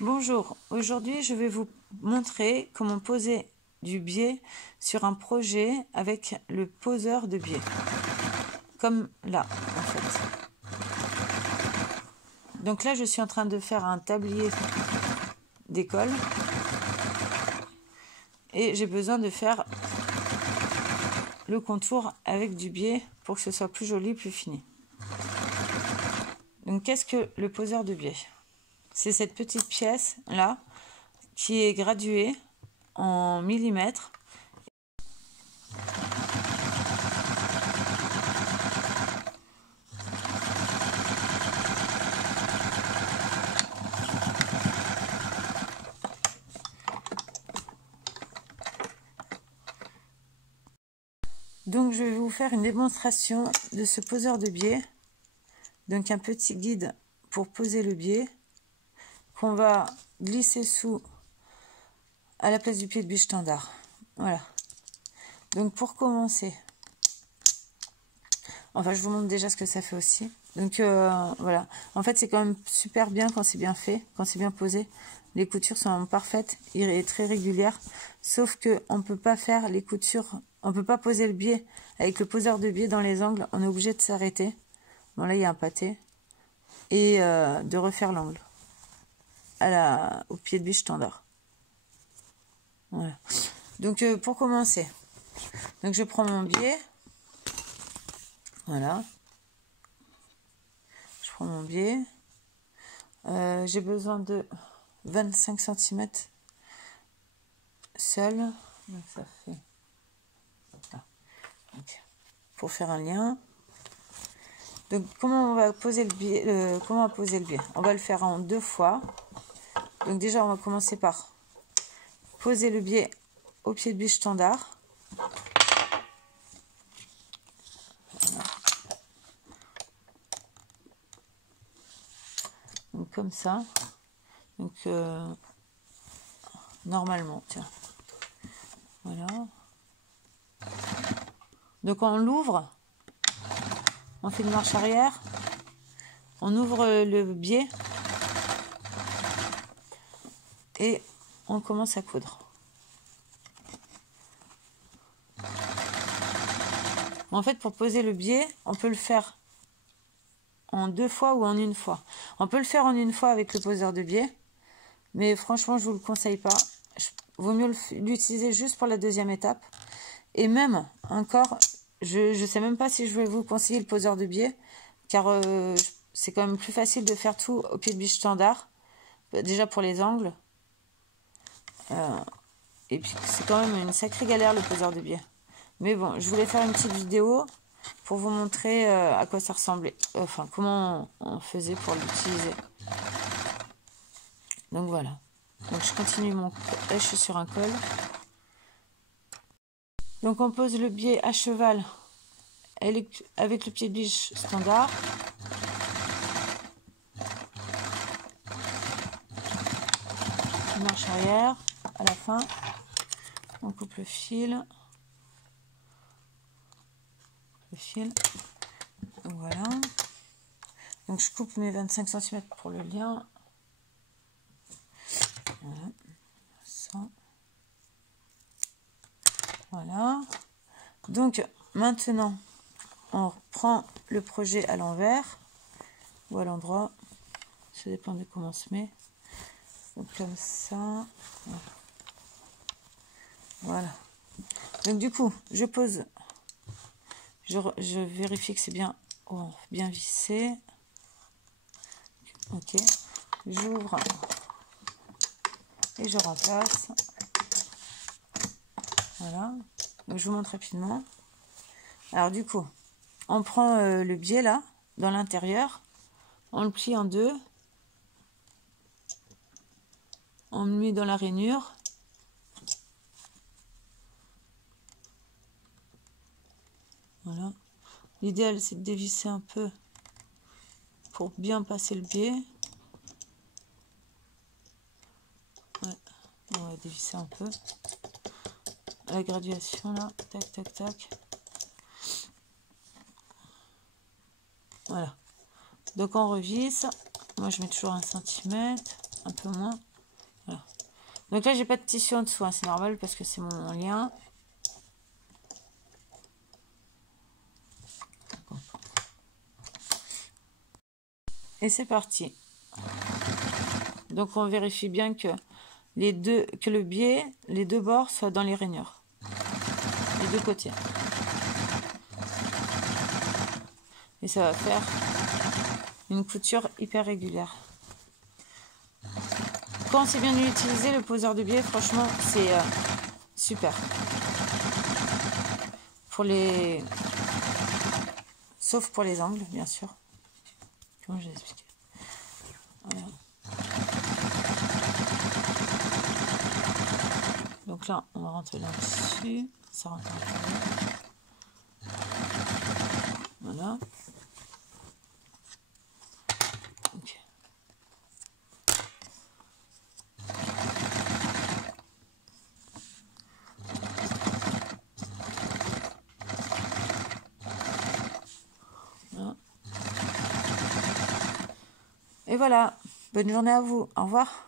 Bonjour, aujourd'hui je vais vous montrer comment poser du biais sur un projet avec le poseur de biais, comme là en fait. Donc là je suis en train de faire un tablier d'école et j'ai besoin de faire le contour avec du biais pour que ce soit plus joli, plus fini. Donc qu'est-ce que le poseur de biais? C'est cette petite pièce là qui est graduée en millimètres. Donc je vais vous faire une démonstration de ce poseur de biais. Donc un petit guide pour poser le biais qu'on va glisser sous à la place du pied de biche standard. Voilà. Donc pour commencer, enfin je vous montre déjà ce que ça fait aussi. Donc voilà. En fait c'est quand même super bien quand c'est bien fait, quand c'est bien posé. Les coutures sont parfaites et très régulières. Sauf que on peut pas faire les coutures, on peut pas poser le biais avec le poseur de biais dans les angles. On est obligé de s'arrêter. Bon là il y a un pâté et de refaire l'angle au pied de biche standard. Voilà. Donc pour commencer, donc je prends mon biais. Voilà. Je prends mon biais. J'ai besoin de 25 cm seul. Donc ça fait voilà. Donc, pour faire un lien. Donc comment on va poser le biais, comment on va poser le biais? On va le faire en 2 fois. Donc déjà on va commencer par poser le biais au pied de biche standard. Voilà. Donc comme ça. Donc normalement, tiens. Voilà. Donc on l'ouvre. On fait une marche arrière. On ouvre le biais. Et on commence à coudre. En fait, pour poser le biais, on peut le faire en 2 fois ou en 1 fois. On peut le faire en 1 fois avec le poseur de biais, mais franchement, je vous le conseille pas. Vaut mieux l'utiliser juste pour la 2e étape. Et même, encore, je sais même pas si je vais vous conseiller le poseur de biais, car c'est quand même plus facile de faire tout au pied de biche standard, déjà pour les angles. Et puis c'est quand même une sacrée galère le poseur de biais. Mais bon, je voulais faire une petite vidéo pour vous montrer à quoi ça ressemblait. Enfin, comment on faisait pour l'utiliser. Donc voilà. Donc je continue mon... Là, je suis sur un col. Donc on pose le biais à cheval avec le pied de biche standard. Une marche arrière à la fin. On coupe le fil. Voilà. Donc je coupe mes 25 cm pour le lien. Voilà. Ça. Voilà. Donc maintenant, on reprend le projet à l'envers ou à l'endroit. Ça dépend de comment on se met. Donc comme ça. Voilà. Donc du coup, je pose. Je vérifie que c'est bien, bien vissé. Ok. J'ouvre et je remplace. Voilà. Donc je vous montre rapidement. Alors du coup, on prend le biais là, dans l'intérieur. On le plie en 2. On le met dans la rainure. Voilà. L'idéal, c'est de dévisser un peu pour bien passer le biais. Ouais. On va dévisser un peu. La graduation là, tac, tac, tac. Voilà. Donc on revisse. Moi, je mets toujours 1 cm, un peu moins. Voilà. Donc là, j'ai pas de tissu en dessous, hein, c'est normal parce que c'est mon lien. Et c'est parti. Donc on vérifie bien que les deux bords soient dans les rainures. Les deux côtés. Et ça va faire une couture hyper régulière. Quand c'est bien utilisé, le poseur de biais, franchement, c'est super. Sauf pour les angles, bien sûr. Comment je vais expliquer? Voilà. Donc là, on va rentrer là-dessus. Ça rentre là. Voilà. Okay. Voilà. Et voilà. Bonne journée à vous. Au revoir.